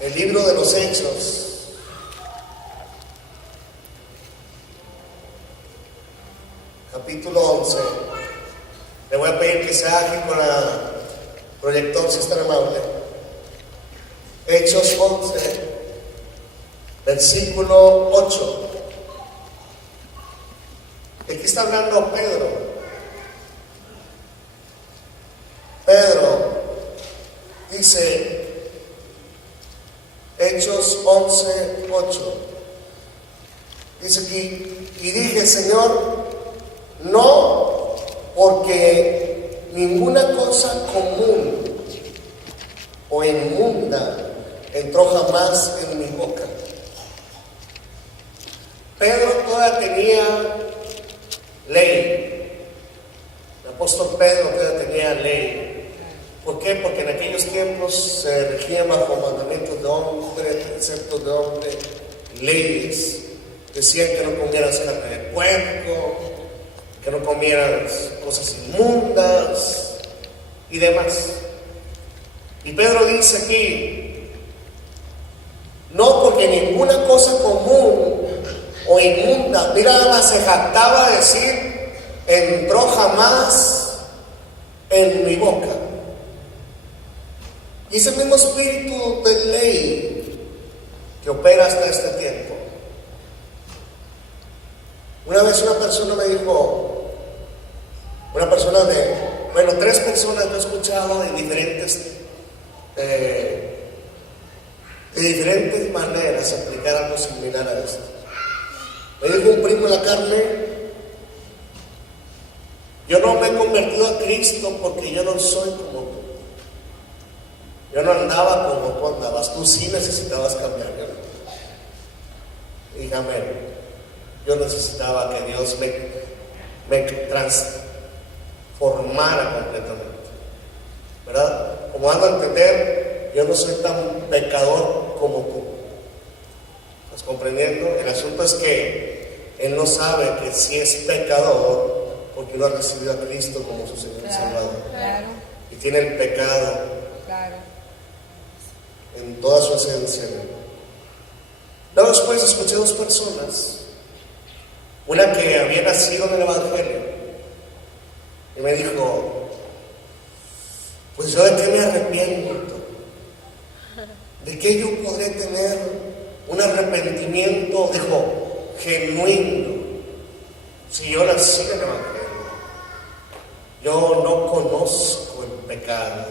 El libro de los Hechos, capítulo 11. Le voy a pedir que se haga con el proyector, si es tan amable. Hechos 11, versículo 8. Aquí está hablando Pedro. Pedro dice, Hechos 11, 8. Dice aquí, y dije, Señor, no, porque ninguna cosa común o inmunda entró jamás en mi boca. Pedro todavía tenía ley. El apóstol Pedro todavía tenía ley. ¿Por qué? Porque en aquellos tiempos se regían bajo mandamientos de hombre, preceptos de hombre, leyes. Decían que no comieras carne de puerco, que no comieras cosas inmundas y demás. Y Pedro dice aquí, no, porque ninguna cosa común o inmunda, mira, nada más se jactaba de decir, entró jamás en mi boca. Y es el mismo espíritu de ley que opera hasta este tiempo. Una vez una persona me dijo, tres personas me he escuchado de diferentes maneras aplicar algo similar a esto. Me dijo un primo en la carne, yo no me he convertido a Cristo porque yo no soy como tú. Yo no andaba como tú andabas, tú sí necesitabas cambiar. Y amén. Yo necesitaba que Dios me transformara completamente, ¿verdad? Como ando a entender, yo no soy tan pecador como tú. ¿Estás comprendiendo? El asunto es que él no sabe que sí es pecador porque no ha recibido a Cristo como su Señor y Salvador. Claro. Y tiene el pecado en toda su esencia. Luego después escuché dos personas. Una que había nacido en el Evangelio y me dijo, pues yo de qué me arrepiento, de qué yo podré tener un arrepentimiento, dijo, genuino, si yo nací en el Evangelio. Yo no conozco el pecado.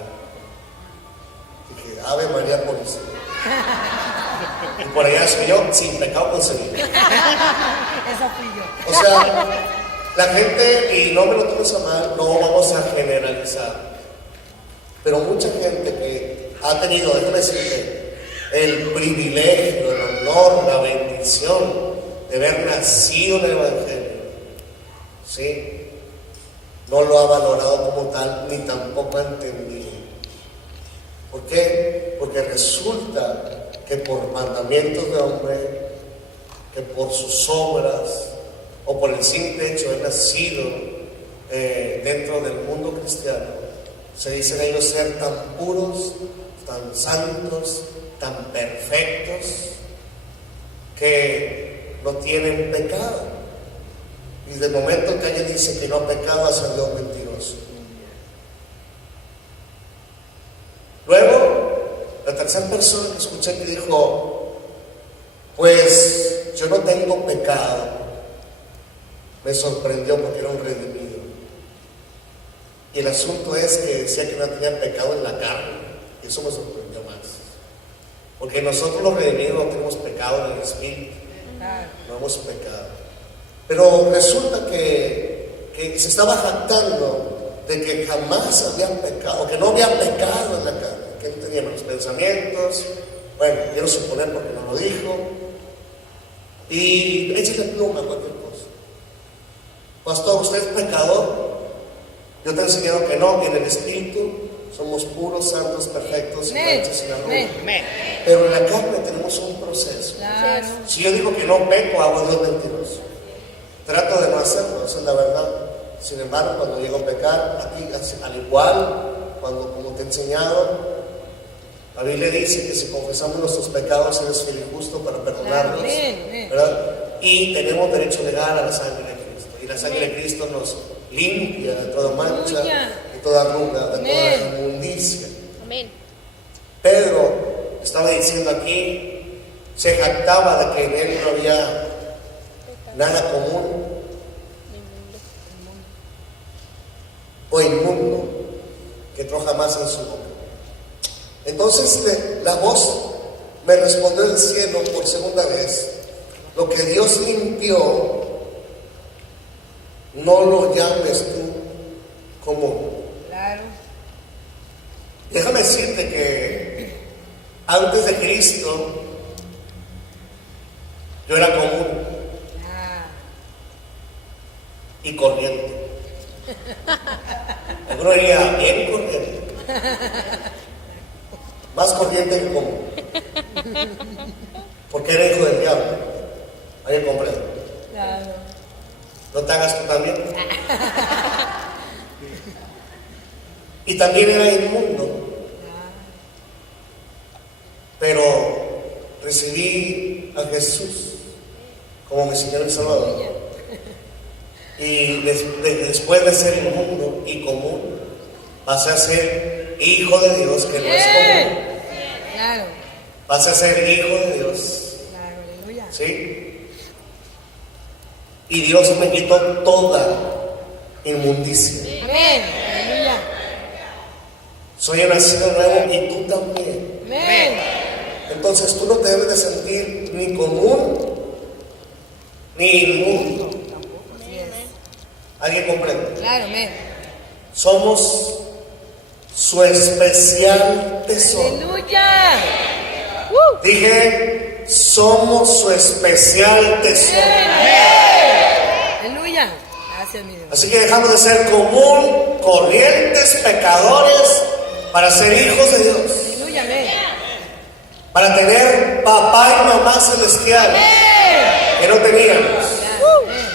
Dije, Ave María Purísima. Y por allá soy yo, sin pecado concebido. Esa fui yo. O sea, la gente, y no me lo tomes a mal, no vamos a generalizar, pero mucha gente que ha tenido, déjame decirte, el privilegio, el honor, la bendición de haber nacido en el Evangelio, ¿sí? No lo ha valorado como tal, ni tampoco ha entendido. ¿Por qué? Porque resulta que por mandamientos de hombre, que por sus obras, o por el simple hecho de haber nacido dentro del mundo cristiano, se dicen ellos ser tan puros, tan santos, tan perfectos, que no tienen pecado. Y desde el momento que alguien dice que no ha pecado, ha salido mentiroso. Luego, la tercera persona que escuché que dijo, pues yo no tengo pecado, me sorprendió porque era un redimido. Y el asunto es que decía que no tenía pecado en la carne, y eso me sorprendió más. Porque nosotros los redimidos no tenemos pecado en el espíritu, no hemos pecado. Pero resulta que se estaba jactando de que jamás había pecado, que no había pecado en la carne, que él tenía malos pensamientos. Bueno, quiero suponer porque no lo dijo. Y échale pluma a cualquier cosa. Pastor, ¿usted es pecador? Yo te he enseñado que no, que en el espíritu somos puros, santos, perfectos, sin manchas, sin arrugas. Pero en la carne tenemos un proceso. Claro. Si yo digo que no peco, hago Dios mentiroso. Trato de no hacerlo, esa es la verdad. Sin embargo, cuando llego a pecar, aquí, al igual, como te he enseñado, La Biblia dice que si confesamos nuestros pecados, Él es fiel y justo para perdonarnos, Amén. ¿verdad? Y tenemos derecho legal a la sangre de Cristo. Y la sangre de Cristo nos limpia de toda mancha, de toda arruga, de toda inmundicia. Amén. Pedro estaba diciendo aquí, se jactaba de que en él no había nada común o inmundo que entró jamás en su boca. Entonces la voz me respondió del cielo por segunda vez: lo que Dios limpió, no lo llames tú común. Claro. Déjame decirte que antes de Cristo yo era común y corriente. Alguno diría bien corriente, más corriente que común, porque era hijo del diablo. ¿Alguien comprende? Claro. No te hagas tú también. Y también era inmundo, pero recibí a Jesús como mi Señor y Salvador. Y después de ser inmundo y común, pasé a ser hijo de Dios, que no es común. Claro. Pasé a ser hijo de Dios. Claro, aleluya. ¿Sí? Y Dios me quitó toda inmundicia. Amén. Aleluya. Soy un nacido nuevo y tú también. Amén. Entonces tú no te debes de sentir ni común ni inmundo. Así es. ¿Alguien comprende? Claro, amén. Somos su especial tesoro. Aleluya. Dije, somos su especial tesoro. Aleluya. Gracias, mi Dios. Así que dejamos de ser común, corrientes, pecadores, para ser hijos de Dios, Aleluya, amén. para tener papá y mamá celestial que no teníamos. Amén.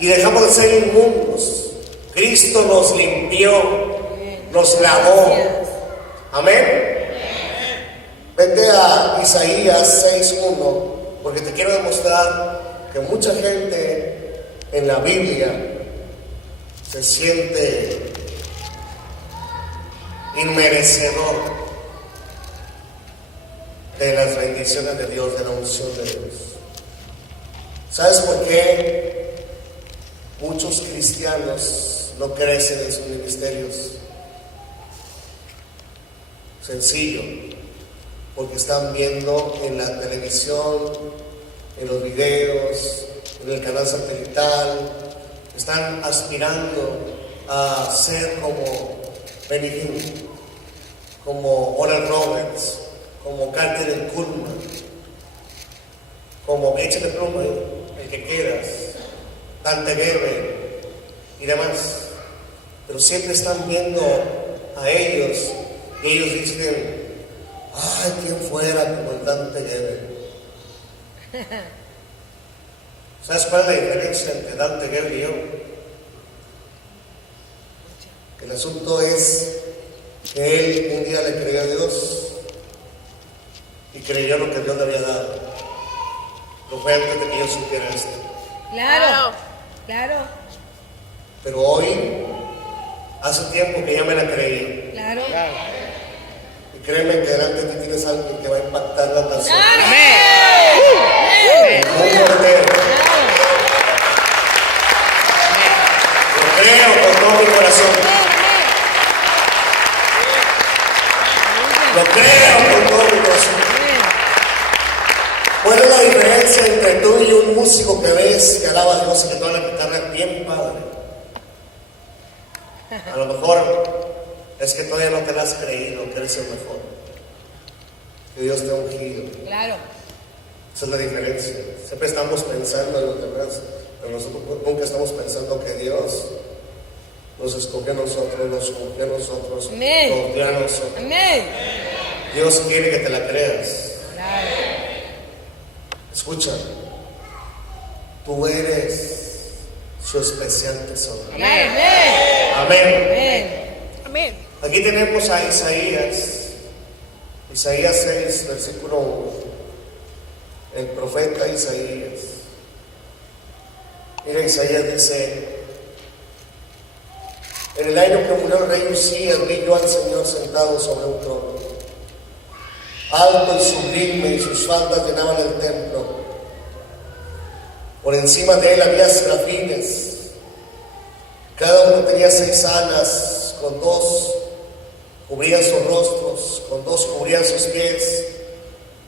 Y dejamos de ser inmundos. Cristo nos limpió, nos lavó. Amén. Vete a Isaías 6:1, porque te quiero demostrar que mucha gente en la Biblia se siente inmerecedor de las bendiciones de Dios, de la unción de Dios. ¿Sabes por qué muchos cristianos no crecen en sus ministerios? Sencillo, porque están viendo en la televisión, en los videos, en el canal satelital, están aspirando a ser como Benny Hinn, como Oral Roberts, como Catherine Kuhlman, como échale pluma, el que quieras, Dante Gebel y demás. Pero siempre están viendo a ellos y ellos dicen: ay, ¿quién fuera como el Dante Gebel? ¿Sabes cuál es la diferencia entre Dante Gebel y yo? El asunto es que él un día le creyó a Dios y creyó lo que Dios le había dado. No fue antes de que yo supiera esto. Claro. Claro. Pero hoy, hace tiempo que ya me la creí. Claro. Y créeme que delante de ti tienes alguien que va a impactar la nación. Amén. El mundo entero. Lo creo con todo mi corazón. Lo creo con todo mi corazón. ¿Cuál es la diferencia entre tú y un músico que ves, que alaba a Dios y que toca la guitarra bien padre? A lo mejor es que todavía no te la has creído, que eres el mejor, que Dios te ha ungido. Claro. Esa es la diferencia. Siempre estamos pensando en los demás, pero nosotros nunca estamos pensando que Dios nos escogió a nosotros, nos ungió a nosotros, Amén. nos dio a nosotros. Amén. Dios quiere que te la creas. Claro. Escucha, tú eres su especial tesoro. Amén. Amén. Amén. Amén. Aquí tenemos a Isaías Isaías 6, versículo 1. El profeta Isaías. Mira, Isaías dice: en el año que murió el rey Usías, vi yo al Señor sentado sobre un trono, alto y sublime, y sus faldas llenaban el templo. Por encima de él había serafines, cada uno tenía 6 alas, con 2 cubrían sus rostros, con 2 cubrían sus pies.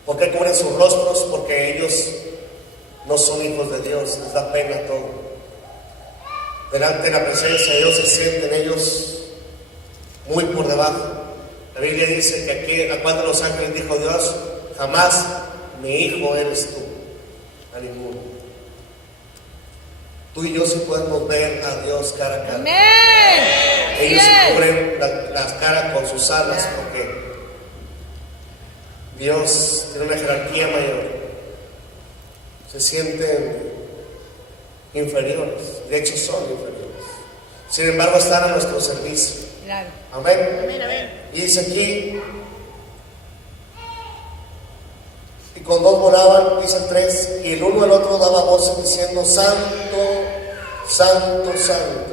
¿Por qué cubren sus rostros? Porque ellos no son hijos de Dios, les da pena todo. Delante de la presencia de Dios se sienten ellos muy por debajo. La Biblia dice que aquí, a cuál de los ángeles dijo Dios: jamás mi hijo eres tú, a ninguno. Tú y yo sí podemos ver a Dios cara a cara. Amén. Ellos se Bien. cubren las caras con sus alas porque Dios tiene una jerarquía mayor. Se sienten inferiores, de hecho son inferiores. Sin embargo, están a nuestro servicio. Claro. Amén. Amén, amén. Y dice aquí: y con 2 volaban, dice el 3, y el uno al otro daba voces diciendo: Santo, Santo, Santo.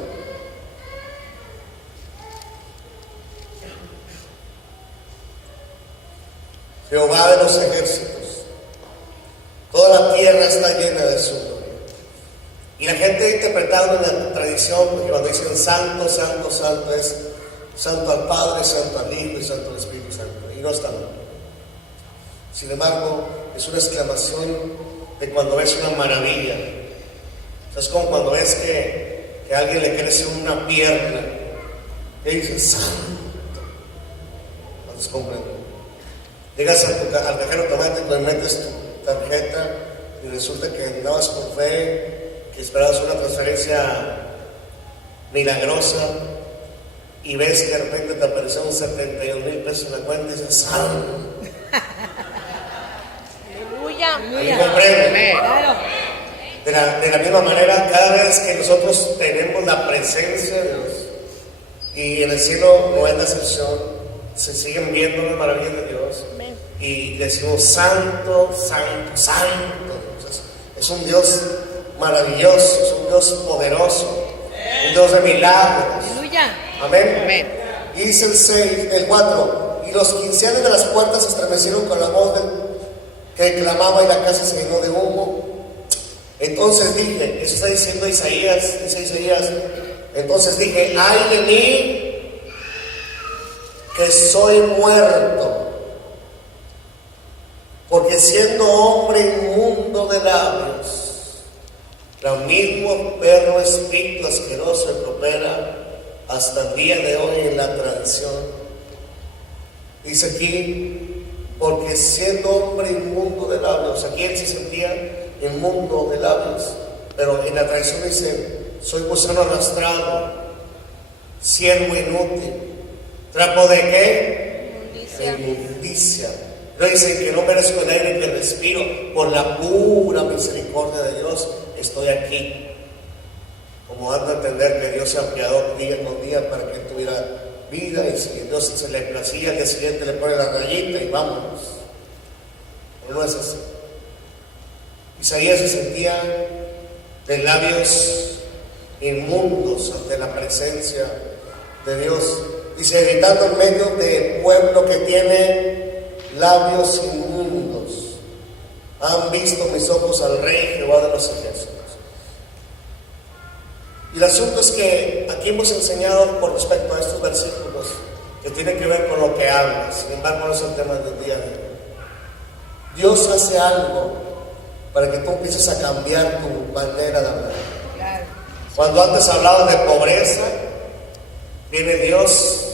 Jehová de los ejércitos, toda la tierra está llena de su gloria. Y la gente ha interpretado en la tradición, porque cuando dicen Santo, Santo, Santo, es Santo al Padre, Santo al Hijo y Santo al Espíritu Santo. Y no está mal. Sin embargo, es una exclamación de cuando ves una maravilla. O sea, es como cuando ves que a alguien le crece una pierna y dices: Santo. ¿No se comprende? Llegas al cajero automático y metes tu tarjeta y resulta que andabas con fe, que esperabas una transferencia milagrosa, y ves que de repente te aparecieron 72,000 pesos en la cuenta y dices: ¡Santo! Aleluya. ¿Me comprende? Claro. De la misma manera, cada vez que nosotros tenemos la presencia de Dios, y en el cielo no es la excepción, se siguen viendo las maravillas de Dios, Amén. y decimos: Santo, Santo, Santo. Entonces, es un Dios maravilloso, es un Dios poderoso, un Dios de milagros. Aleluya. Amén. Amén. Y dice el 4: y los quinceaños de las puertas se estremecieron con la voz que clamaba, y la casa se llenó de humo. Entonces dije, eso está diciendo Isaías, dice Isaías: entonces dije, ay de mí, que soy muerto, porque siendo hombre inmundo de labios, lo mismo perro espíritu asqueroso y propera hasta el día de hoy en la tradición. Dice aquí: porque siendo hombre inmundo de labios. Aquí él se sentía inmundo de labios, pero en la tradición dice: soy gusano arrastrado, siervo inútil, trapo de qué, de inmundicia. No dicen que no merezco el aire que respiro, por la pura misericordia de Dios estoy aquí. Como dando a entender que Dios se apiadó día con día para que él tuviera vida, y si Dios se le placía, al día siguiente le pone la rayita y vámonos. Pero no es así. Isaías se sentía de labios inmundos ante la presencia de Dios. Dice: gritando en medio de pueblo que tiene labios inmundos, han visto mis ojos al Rey Jehová de los ejércitos. Y el asunto es que aquí hemos enseñado con respecto a estos versículos que tienen que ver con lo que habla. Sin embargo, no es el tema del día de hoy. Dios hace algo para que tú empieces a cambiar tu manera de hablar. Claro. Cuando antes hablabas de pobreza, viene Dios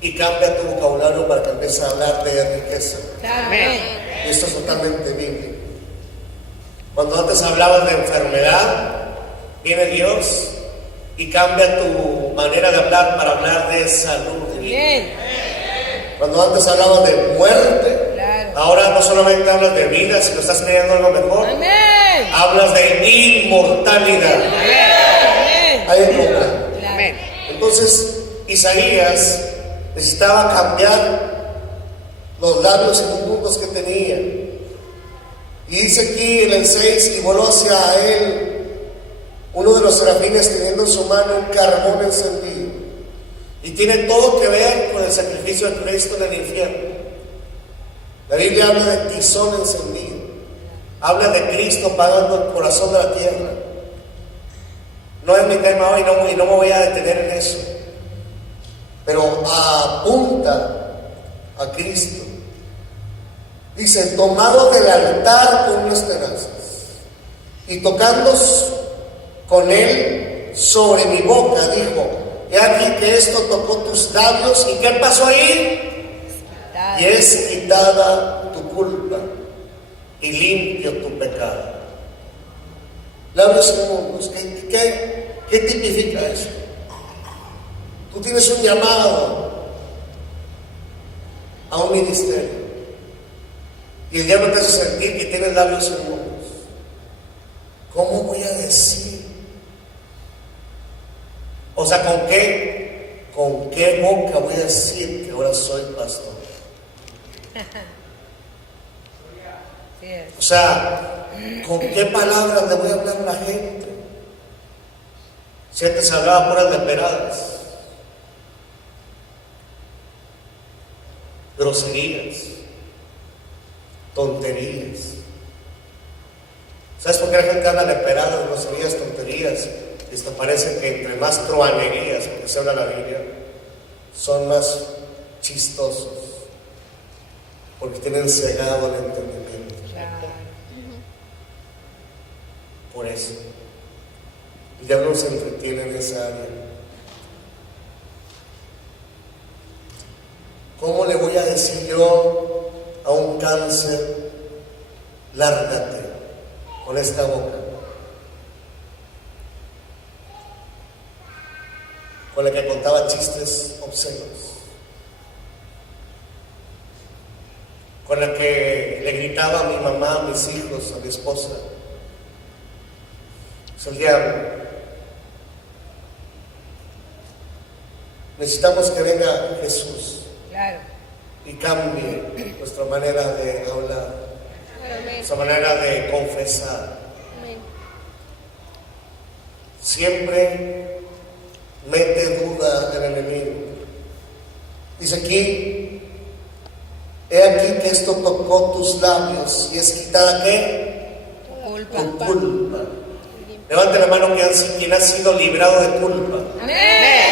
y cambia tu vocabulario para que empieces a hablar de riqueza. Claro. Amén. Y esto es totalmente bíblico. Cuando antes hablabas de enfermedad, viene Dios y cambia tu manera de hablar para hablar de salud divina. Bien. Cuando antes hablabas de muerte, Claro. ahora no solamente hablas de vida, sino estás creando algo mejor. Amén. Hablas de inmortalidad. Amén. Hay un problema. Claro. Amén. Entonces, Isaías necesitaba cambiar los labios inmundos que tenía. Y dice aquí en el 6, y voló hacia él uno de los serafines teniendo en su mano un carbón encendido. Y tiene todo que ver con el sacrificio de Cristo en el infierno. La Biblia habla de tizón encendido. Habla de Cristo pagando el corazón de la tierra. No es mi tema hoy, y no me voy a detener en eso. Pero apunta a Cristo. Dice, tomado del altar con unas tenazas y tocando con él sobre mi boca, dijo, he aquí que esto tocó tus labios. ¿Y qué pasó ahí? Y es quitada tu culpa y limpio tu pecado. Labios inmundos, ¿qué tipifica eso? Tú tienes un llamado a un ministerio y el diablo te hace sentir que tienes labios inmundos. ¿Cómo voy a decir? O sea, ¿con qué boca voy a decir que ahora soy pastor? O sea, ¿con qué palabras le voy a hablar a la gente? Si antes hablaba puras leperadas, groserías, tonterías. ¿Sabes por qué la gente habla leperadas, groserías, tonterías? Y esto parece que entre más truanerías, porque se habla la Biblia, son más chistosos, porque tienen cegado el entendimiento. Por eso el diablo se entretiene en esa área. ¿Cómo le voy a decir yo a un cáncer, lárgate con esta boca? Con la que contaba chistes obscenos, con la que le gritaba a mi mamá, a mis hijos, a mi esposa. Es el diablo. Necesitamos que venga Jesús, claro, y cambie nuestra manera de hablar, nuestra manera de confesar. Amén. Siempre mete duda en el enemigo. Dice aquí, he aquí que esto tocó tus labios y es quitada ¿qué? Tu culpa. Levante la mano quien ha sido librado de culpa. Amén.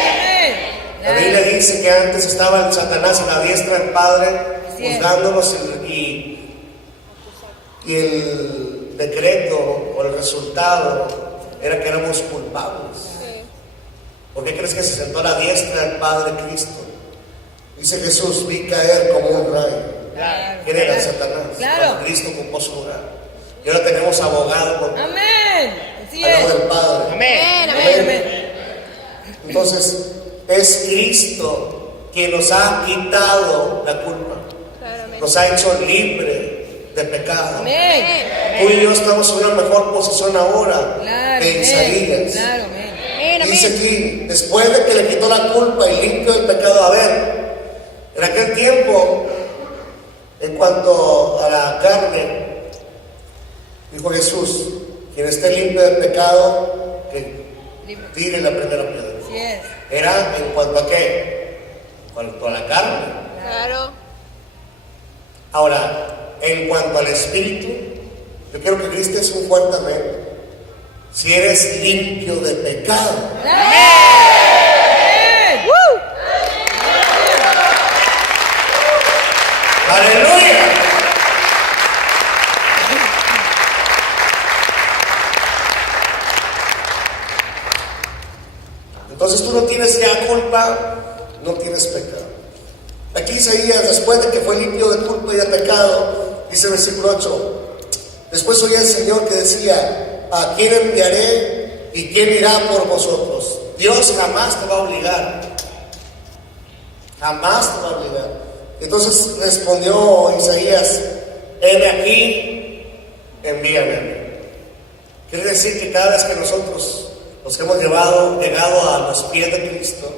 La Biblia dice que antes estaba el Satanás a la diestra del Padre juzgándonos y el decreto o el resultado era que éramos culpables. ¿Por qué crees que se sentó a la diestra del Padre Cristo? Dice Jesús, vi caer como un rayo. Claro. ¿Quién era Satanás? Claro. Cuando Cristo ocupó su lugar. Y ahora tenemos abogado por al lado del Padre. Amén. Amén. Amén. Entonces, es Cristo quien nos ha quitado la culpa. Nos ha hecho libre de pecado. Amén. Tú y yo estamos en una mejor posición ahora que Isaías. Claro, amén. Dice aquí, después de que le quitó la culpa y limpió el pecado. A ver, en aquel tiempo, en cuanto a la carne, dijo Jesús, quien esté limpio del pecado, que tire la primera piedra. Era en cuanto a qué? En cuanto a la carne. Claro. Ahora, en cuanto al espíritu, yo quiero que grites un fuerte amén. Si eres limpio de pecado. ¡Amén! ¡Aleluya! Entonces tú no tienes ya culpa, no tienes pecado. Aquí Isaías, después de que fue limpio de culpa y de pecado, dice el versículo 8, después oí al Señor que decía, ¿a quién enviaré y quién irá por vosotros? Dios jamás te va a obligar. Jamás te va a obligar. Entonces respondió Isaías, heme aquí, envíame. Quiere decir que cada vez que nosotros los que hemos llegado a los pies de Cristo,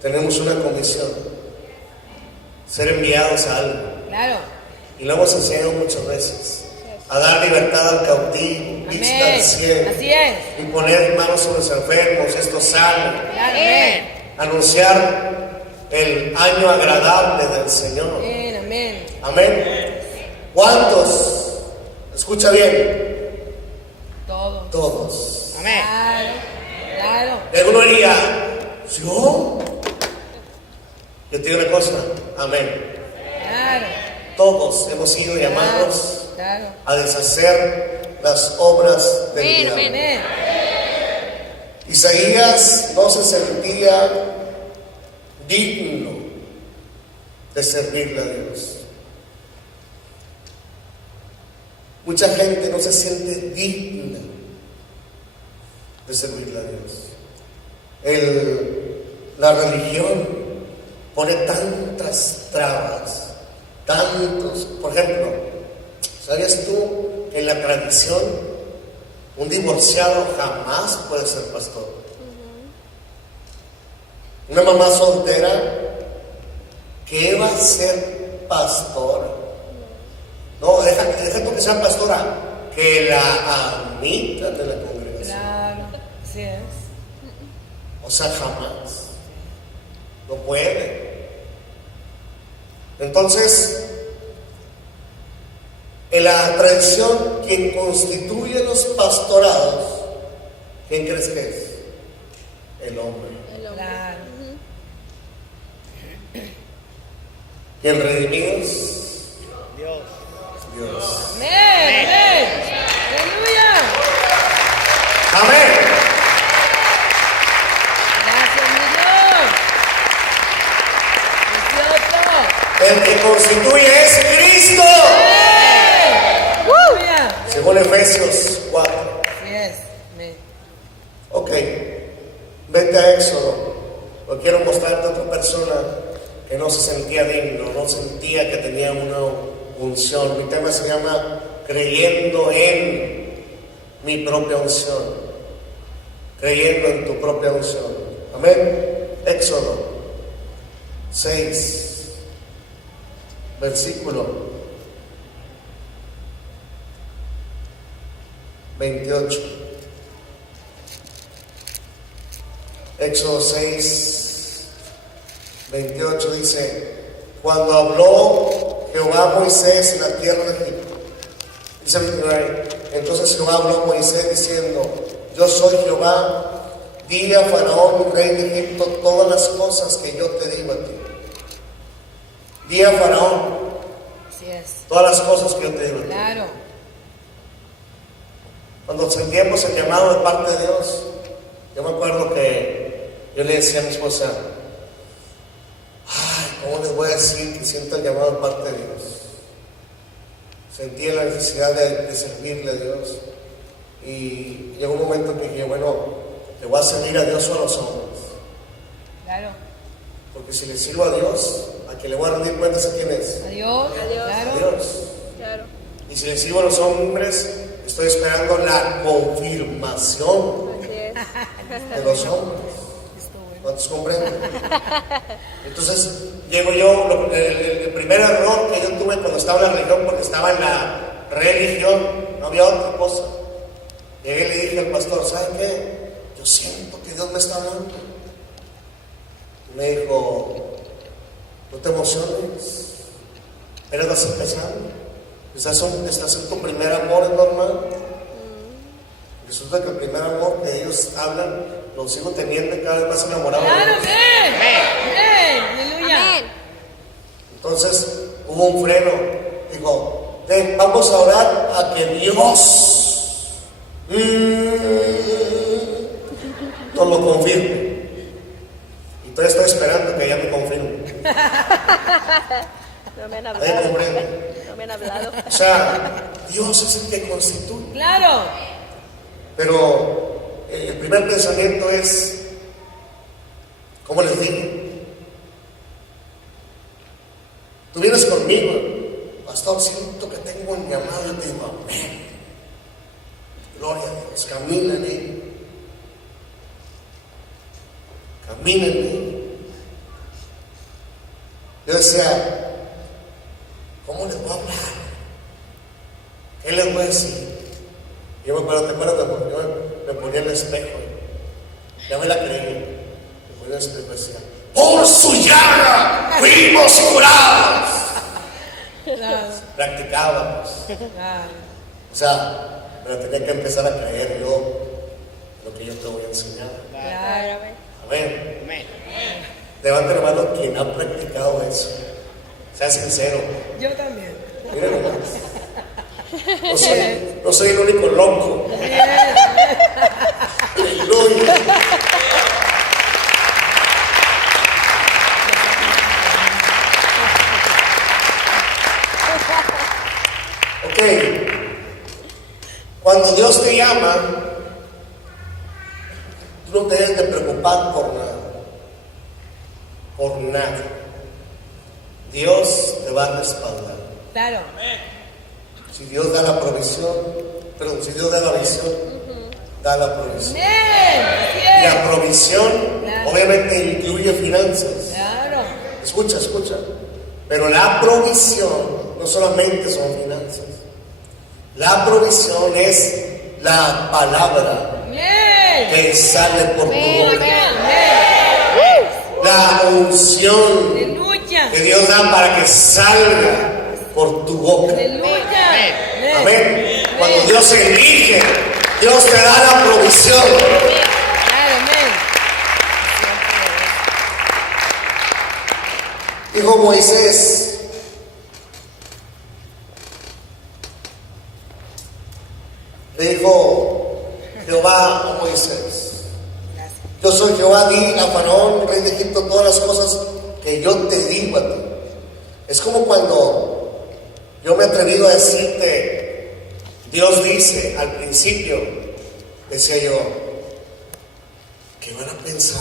tenemos una condición: ser enviados a algo. Claro. Y lo hemos enseñado muchas veces. A dar libertad al cautivo, vista al Amén. ciego. Así es. Y poner manos sobre los enfermos, estos sanos. Claro. Amén. Anunciar el año agradable del Señor. Amén. Amén. Amén. ¿Cuántos? Escucha bien. Todos. Todos. Amén. Claro. Claro. Y alguno diría, ¿yo? Yo te digo una cosa. Amén. Claro. Todos hemos sido llamados Claro. a deshacer las obras del diablo. Amén. Isaías no se sentía digno de servirle a Dios. Mucha gente no se siente digna de servirle a Dios. La religión pone tantas trabas, tantos. Por ejemplo, ¿sabías tú que en la tradición un divorciado jamás puede ser pastor? Una mamá soltera que va a ser pastora. No, deja tú que sea pastora, que la admita de la congregación. Claro. Así es. O sea, jamás. No puede. Entonces, en la tradición, quien constituye los pastorados, ¿quién crees que es? El hombre. Claro. ¿Y el redimidos? Dios. Dios. Amén. Amén. Aleluya. Amén. Gracias, mi Dios. Precioso. El que constituye es Cristo. Aleluya. Según Efesios 4. Así es. Amén. Ok, vete a Éxodo. Lo quiero mostrarte a otra persona que no se sentía digno, no sentía que tenía una unción. Mi tema se llama creyendo en mi propia unción. Creyendo en tu propia unción. Amén. Éxodo 6, versículo 28. Éxodo 6, 28 dice: cuando habló Jehová a Moisés en la tierra de Egipto, dice el 29, entonces Jehová habló a Moisés diciendo: yo soy Jehová, di a Faraón, rey de Egipto, todas las cosas que yo te digo a ti. Di a Faraón Así es. todas las cosas que yo te digo a ti. Claro. Cuando sentíamos el llamado de parte de Dios, yo me acuerdo que yo le decía a mi esposa: ay, ¿cómo les voy a decir que siento el llamado de parte de Dios? Sentía la necesidad de servirle a Dios. Y llegó un momento que dije: bueno, ¿le voy a servir a Dios o a los hombres? Claro. Porque si le sirvo a Dios, a quien le voy a rendir cuentas, ¿a quién es? Adiós. Adiós. A Claro. Dios. Claro. Y si le sirvo a los hombres, estoy esperando la confirmación Así es. de los hombres. Estuvo bueno. ¿Cuántos comprenden? Entonces, llego yo, el primer error que yo tuve cuando estaba en la religión, porque estaba en la religión, no había otra cosa. Llegué y le dije al pastor: ¿sabe qué? Yo siento que Dios me está hablando. Y me dijo: no te emociones, apenas vas empezando. Estás en tu primer amor, es normal. Resulta que el primer amor que ellos hablan, lo sigo teniendo y cada vez más enamorado. Claro. Amén. Amén. Aleluya. Amén. Entonces hubo un freno. Dijo: ven, vamos a orar a que Dios nos lo confirme. Y todavía estoy esperando que ya me confirme. No me han Ahí hablado. comprende. No me han hablado. O sea, Dios es el que constituye. Claro. Pero el primer pensamiento es, ¿cómo les digo? Tú vienes conmigo, pastor, siento que tengo un llamado. Yo te digo: amén. Gloria a Dios, camina en él. Camina en él. Yo decía, ¿cómo les voy a hablar? ¿Qué les voy a decir? Yo me acuerdo, ¿te acuerdas? Yo me ponía en el espejo. Ya me la creí. Me ponía en el espejo y decía, por su llaga fuimos curados. Claro, Practicábamos. claro. O sea, pero tenía que empezar a creer yo lo que yo te voy a enseñar. Claro. Amén. Levanta la mano quien ha practicado eso. Sea sincero. Yo también. Miren nomás. No soy el único loco. Aleluya. Ok. Cuando Dios te llama, tú no te debes de preocupar por nada. Por nada. Dios te va a respaldar. Claro. Si Dios da la provisión, perdón, si Dios da la visión, da la provisión. Amén. Y la provisión Claro. obviamente incluye finanzas. Claro. Escucha. Pero la provisión no solamente son finanzas. La provisión es la palabra Amén. que sale por tu boca. Amén. La unción Aleluya. que Dios da para que salga por tu boca. Aleluya. Amén. Cuando Dios se elige, Dios te da la provisión. Claro, amén. Dijo Moisés, le dijo Jehová a Moisés, yo soy Jehová, di a Faraón, rey de Egipto, todas las cosas que yo te digo a ti. Es como cuando yo me he atrevido a decirte, Dios dice, al principio, decía yo, ¿qué van a pensar?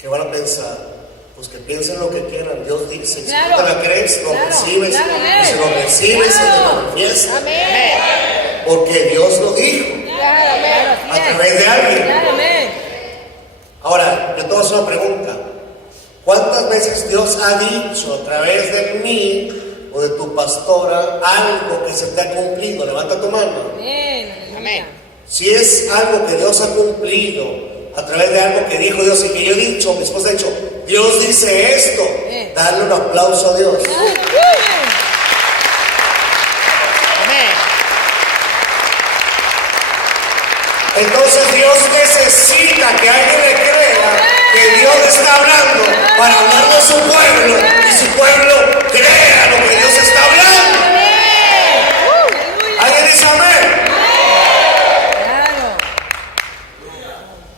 ¿Qué van a pensar? Pues que piensen lo que quieran. Dios dice, Claro. si tú te la crees, lo Claro, recibes, claro, amén. y si lo recibes, se te Claro. manifiesta. Amén. Porque Dios lo dijo Claro, amén. a través de alguien. Claro, amén. Ahora, yo te voy a hacer una pregunta. ¿Cuántas veces Dios ha dicho a través de mí o de tu pastora algo que se te ha cumplido? Levanta tu mano. Amén. Amén. Si es algo que Dios ha cumplido a través de algo que dijo Dios y que yo he dicho, mi esposa ha dicho, Dios dice esto, dale un aplauso a Dios. Amén. Entonces Dios necesita que alguien le crea que Dios le está hablando para hablar de su pueblo y su pueblo crea lo que Dios está hablando. ¿Alguien dice amén? Claro.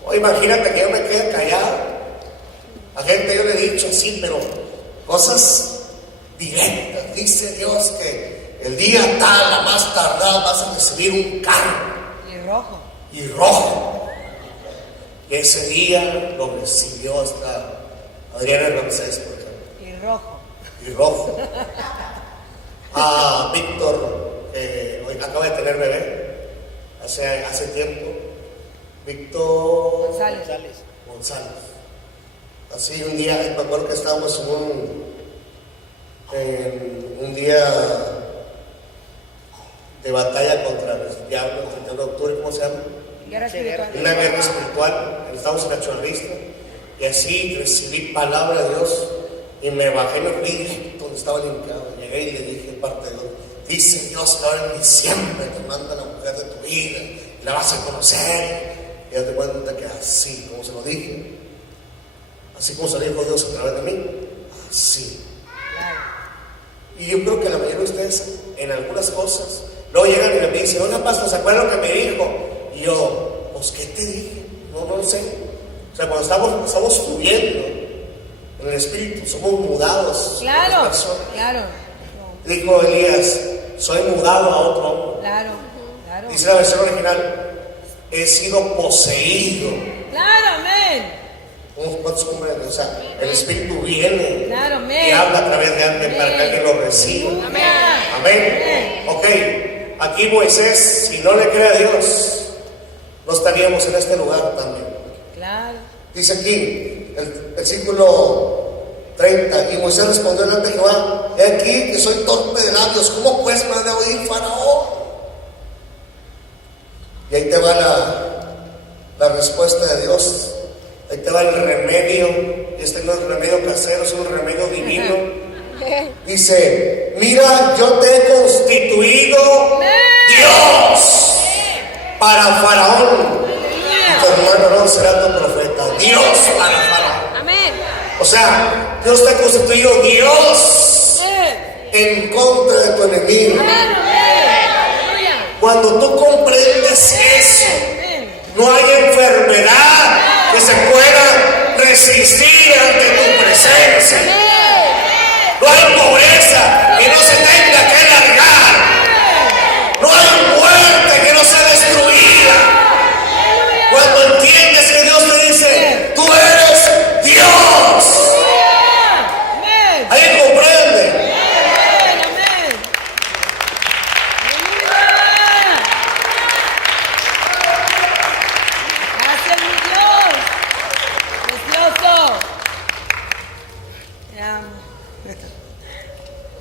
O imagínate que yo me quede callado. A gente yo le he dicho así, pero cosas directas. Dice Dios que el día tal, a más tardar, vas a recibir un carro Y rojo. y rojo. Y ese día lo recibió hasta Adriana Ramsés, por ejemplo. Y rojo. Y rojo. A Víctor, hoy acaba de tener bebé, hace tiempo. Víctor González. González. Así un día, me acuerdo que estábamos en un día de batalla contra los diablos, el 31 de octubre, ¿cómo se llama? Guerra espiritual. Una guerra espiritual, estábamos en la Chuarrista, y así recibí palabra de Dios, y me bajé, me fui directo donde estaba limpiado, llegué y le dije parte de Dios, dice Dios que ahora en diciembre te manda la mujer de tu vida, y la vas a conocer, y ya te cuenta que así, como se lo dije, así como se lo dijo Dios a través de mí, así. Y yo creo que la mayoría de ustedes, en algunas cosas, luego llegan y me dicen, oiga, pastor, ¿se acuerdan lo que me dijo? Y yo, pues, ¿qué te dije? No sé. O sea, cuando estamos fluyendo en el Espíritu, somos mudados. Claro. Personas. Claro. Dijo Elías, soy mudado a otro hombre. Claro. Claro. Dice la versión original, he sido poseído. Claro, amén. ¿Cuántos comprenden? O sea, el Espíritu viene Claro, amén. y habla a través de alguien para que Amén. alguien lo reciba. Amén. Amén. Ok, aquí Moisés, si no le cree a Dios, no estaríamos en este lugar también. Claro. Dice aquí, el versículo 30. Y Moisés respondió delante de Jehová: he aquí que soy torpe de labios, ¿cómo pues me ha de oír Faraón? Y ahí te va la respuesta de Dios. Ahí te va el remedio. Este no es remedio casero, es un remedio divino. Dice: mira, yo te he constituido Dios para Faraón, y tu hermano Aarón será tu profeta. Dios para Faraón. Amén. O sea, Dios te ha constituido Dios en contra de tu enemigo. Cuando tú comprendes eso, no hay enfermedad que se pueda resistir ante tu presencia. No hay pobreza que no se tenga que largar. No hay muerte que no sea destruida. Cuando entiendes que Dios te dice: tú eres Dios. Ahí comprende. Gracias, mi Dios. Precioso. Te amo.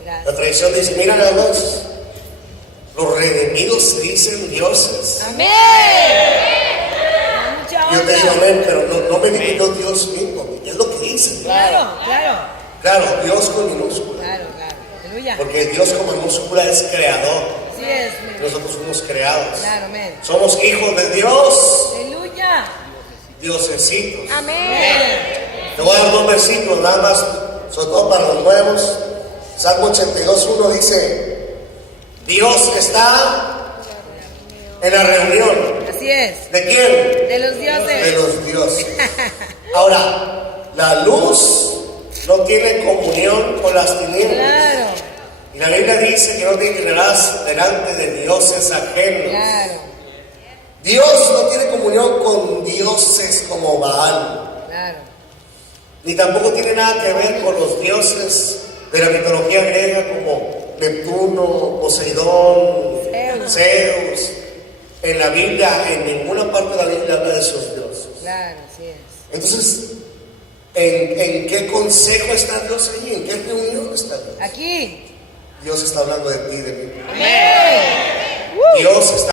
La Gracias. tradición dice: mira nada más, los redimidos se dicen dioses. Amén. Mucha Yo te digo honra. amén, pero no me dividió Dios mismo, es lo que dice. Claro, claro. Claro, Dios con minúscula, Claro, claro. Aleluya. porque Dios con minúscula es creador. Así es. mi- Nosotros somos creados. Claro, amén. Somos hijos de Dios, Aleluya. diosesitos. Amén. Te voy a dar 2 versículos nada más, sobre todo para los nuevos. Salmo 82:1 dice: Dios está en la reunión. Así es. ¿De quién? De los dioses. De los dioses. Ahora, la luz no tiene comunión con las tinieblas. Claro, Y la Biblia dice que no te inclinarás delante de dioses ajenos. claro, Dios no tiene comunión con dioses como Baal, claro. ni tampoco tiene nada que ver con los dioses de la mitología griega como Neptuno, Poseidón, Zeus. En la Biblia, en ninguna parte de la Biblia habla de esos dioses. Claro, así es. Entonces, ¿en qué consejo está Dios ahí? ¿En qué reunión está Dios? Aquí. Dios está hablando de ti, de mí. Amén. Dios está